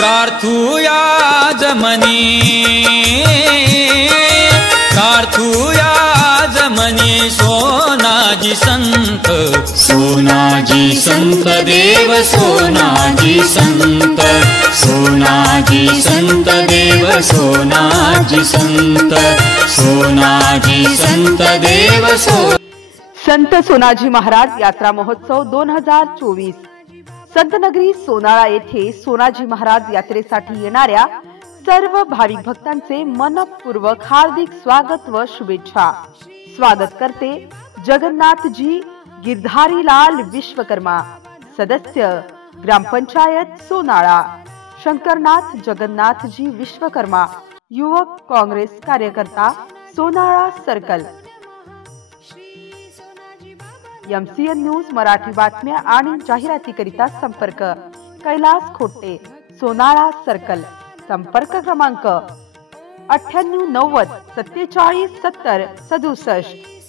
प्रार्थूया जमनी सोनाजी संत, सोनाजी संत देव सोनाजी संत, सोनाजी संत देव सोनाजी संत, सोनाजी संत देव संत सोनाजी महाराज यात्रा महोत्सव 2024 संतनगरी सोनाळा येथे सोनाजी महाराज यात्रेसाठी येणाऱ्या सर्व भाविक भक्तांचे मनपूर्वक हार्दिक स्वागत व शुभेच्छा। स्वागत करते जगन्नाथजी गिरधारीलाल विश्वकर्मा, सदस्य ग्रामपंचायत सोनाळा, शंकरनाथ जगन्नाथजी विश्वकर्मा, युवक काँग्रेस कार्यकर्ता Sonala circle. MCN news Marathi बातम्या आणि जाहिरातीकरिता संपर्क कैलास खोटे, सोनाळा सर्कल। संपर्क क्रमांक 9890 47 70 67।